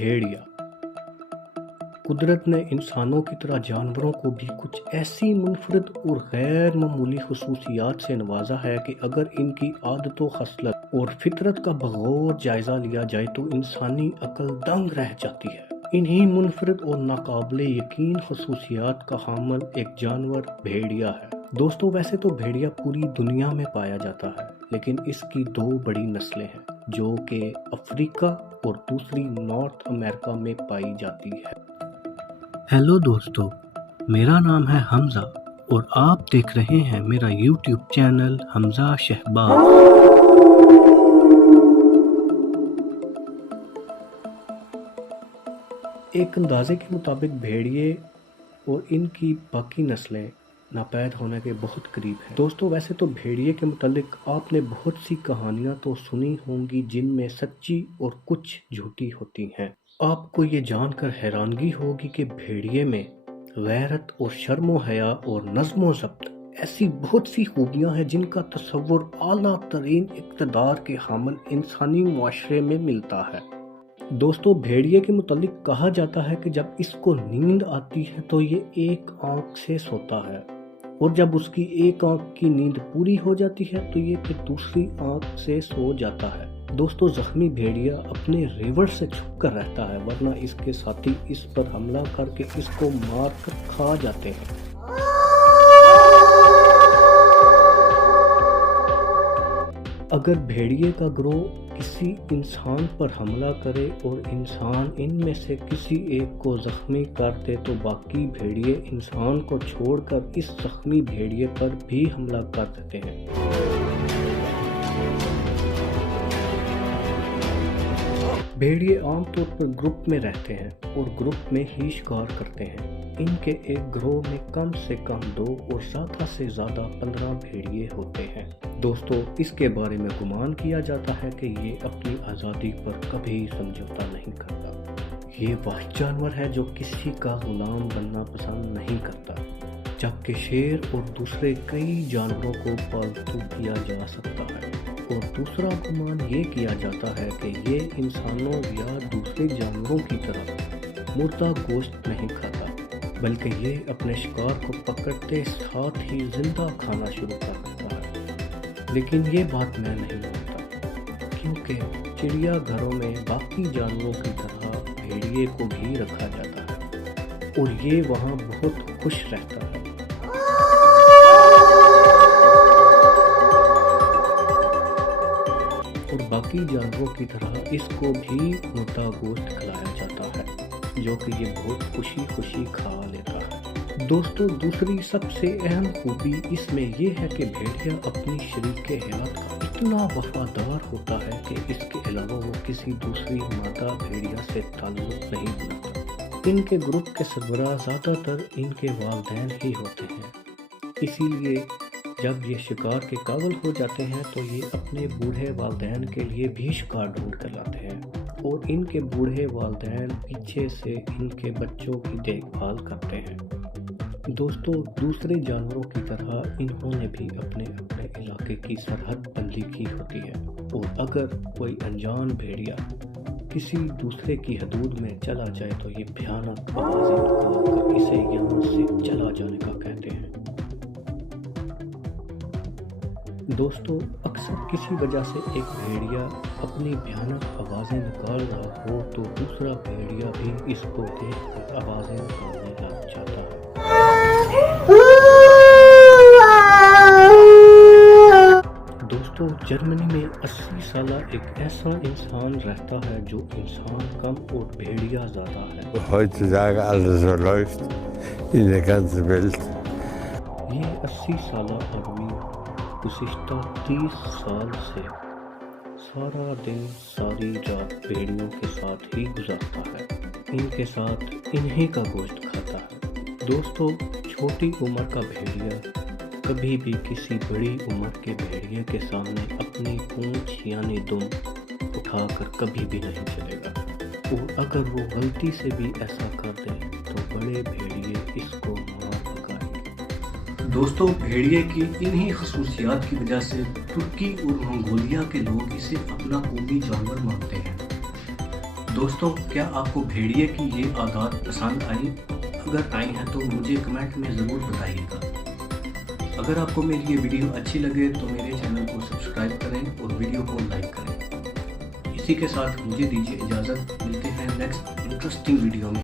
भेड़िया। कुदरत ने इंसानों की तरह जानवरों को भी कुछ ऐसी मुनफरद और गैर मामूली खसूसियात से नवाजा है कि अगर इनकी आदतों, खसलत और फितरत का बगौर जायजा लिया जाए तो इंसानी अक्ल दंग रह जाती है। इन्हीं मुनफरद और नाकाबिले यकीन खसूसियात का हामिल एक जानवर भेड़िया है। दोस्तों, वैसे तो भेड़िया पूरी दुनिया में पाया जाता है, लेकिन इसकी दो बड़ी नस्लें हैं जो कि अफ्रीका और दूसरी नॉर्थ अमेरिका में पाई जाती है। हेलो दोस्तों, मेरा नाम है हमजा और आप देख रहे हैं मेरा YouTube चैनल हमजा शहबाज। एक अंदाजे के मुताबिक भेड़िए और इनकी बाकी नस्लें नापैद होने के बहुत करीब हैं। दोस्तों, वैसे तो भेड़िए के मुतालिक आपने बहुत सी कहानियां तो सुनी होंगी जिनमें सच्ची और कुछ झूठी होती हैं। आपको ये जानकर हैरानगी होगी कि भेड़िए में गैरत और शर्मो हया और नज़्मो ज़ब्त ऐसी बहुत सी खूबियां हैं जिनका तस्वुर आला तरीन इक़्तिदार के हामिल इंसानी मुआशरे में मिलता है। दोस्तों, भेड़िए के मुतालिक कहा जाता है कि जब इसको नींद आती है तो ये एक आंख से सोता है और जब उसकी एक आंख की नींद पूरी हो जाती है तो ये फिर दूसरी आंख से सो जाता है। दोस्तों, जख्मी भेड़िया अपने रिवर से छुप कर रहता है, वरना इसके साथी इस पर हमला करके इसको मार कर खा जाते हैं। अगर भेड़िए का गिरोह किसी इंसान पर हमला करे और इंसान इनमें से किसी एक को जख्मी कर दे तो बाकी भेड़िए इंसान को छोड़कर इस जख्मी भेड़िए पर भी हमला कर देते हैं। भेड़िए आमतौर पर ग्रुप में रहते हैं और ग्रुप में ही शिकार करते हैं। इनके एक गिरोह में कम से कम 2 और ज़्यादा से ज़्यादा 15 भेड़िए होते हैं। दोस्तों, इसके बारे में गुमान किया जाता है कि ये अपनी आज़ादी पर कभी समझौता नहीं करता। ये वह जानवर है जो किसी का गुलाम बनना पसंद नहीं करता, जबकि शेर और दूसरे कई जानवरों को पालतू किया जा सकता है। और दूसरा गुमान ये किया जाता है कि ये इंसानों या दूसरे जानवरों की तरह मुर्दा गोश्त नहीं खाता, बल्कि ये अपने शिकार को पकड़ते साथ ही जिंदा खाना शुरू कर देता है। लेकिन ये बात मैं नहीं मानता, क्योंकि चिड़िया घरों में बाकी जानवरों की तरह भेड़िए को भी रखा जाता है और ये वहाँ बहुत खुश रहता है। और बाकी जानवरों की तरह इसको भी मुर्दा गोश्त खिलाया जाता है, जो कि ये बहुत खुशी खुशी खा लेता है। दोस्तों, दूसरी सबसे अहम खूबी इसमें यह है कि भेड़िया अपनी शरीके हयात का इतना वफादार होता है कि इसके अलावा वो किसी दूसरी मादा भेड़िया से ताल्लुक नहीं बनाता। इनके ग्रुप के सरबराह ज़्यादातर इनके वालिदैन ही होते हैं, इसीलिए जब ये शिकार के काबिल हो जाते हैं तो ये अपने बूढ़े वालिदैन के लिए भी शिकार ढूंढ कर लाते हैं और इनके बूढ़े वालिदैन पीछे से इनके बच्चों की देखभाल करते हैं। दोस्तों, दूसरे जानवरों की तरह इन्होंने भी अपने अपने इलाके की सरहद बंदी की होती है और अगर कोई अनजान भेड़िया किसी दूसरे की हदूद में चला जाए तो ये भयानक आवाज़ें निकालकर इसे यहाँ से चला जाने का कहते हैं। दोस्तों, अक्सर किसी वजह से एक भेड़िया अपनी भयानक आवाज़ें निकाल रहा हो तो दूसरा भेड़िया भी इसको देखकर आवाज़ें निकालने लग जाता है। दोस्तों, जर्मनी में 80 साल एक ऐसा इंसान रहता है जो इंसान कम और भेड़िया ज़्यादा है। Heutzutage alles so läuft in der ganzen Welt. ये 80 साल आदमी गुज़िश्ता 30 साल से सारा दिन सारी रात भेड़ियों के साथ ही गुजारता है, इनके साथ इन्हीं का गोश्त खाता है। दोस्तों, छोटी उम्र का भेड़िया कभी भी किसी बड़ी उम्र के भेड़िए के सामने अपनी पूंछ यानी दुम उठाकर कभी भी नहीं चलेगा और अगर वो गलती से भी ऐसा कर दे तो बड़े भेड़िए इसको मार भगाएंगे। दोस्तों, भेड़िए की इन्हीं खसूसियात की वजह से तुर्की और मंगोलिया के लोग इसे अपना कौमी जानवर मानते हैं। دوستوں کیا آپ کو بھیڑیے کی یہ عادات پسند آئی؟ اگر آئی ہیں تو مجھے کمنٹ میں ضرور بتائیے گا۔ اگر آپ کو میری یہ ویڈیو اچھی لگے تو میرے چینل کو سبسکرائب کریں اور ویڈیو کو لائک کریں۔ اسی کے ساتھ مجھے دیجیے اجازت، ملتے ہیں نیکسٹ انٹرسٹنگ ویڈیو میں۔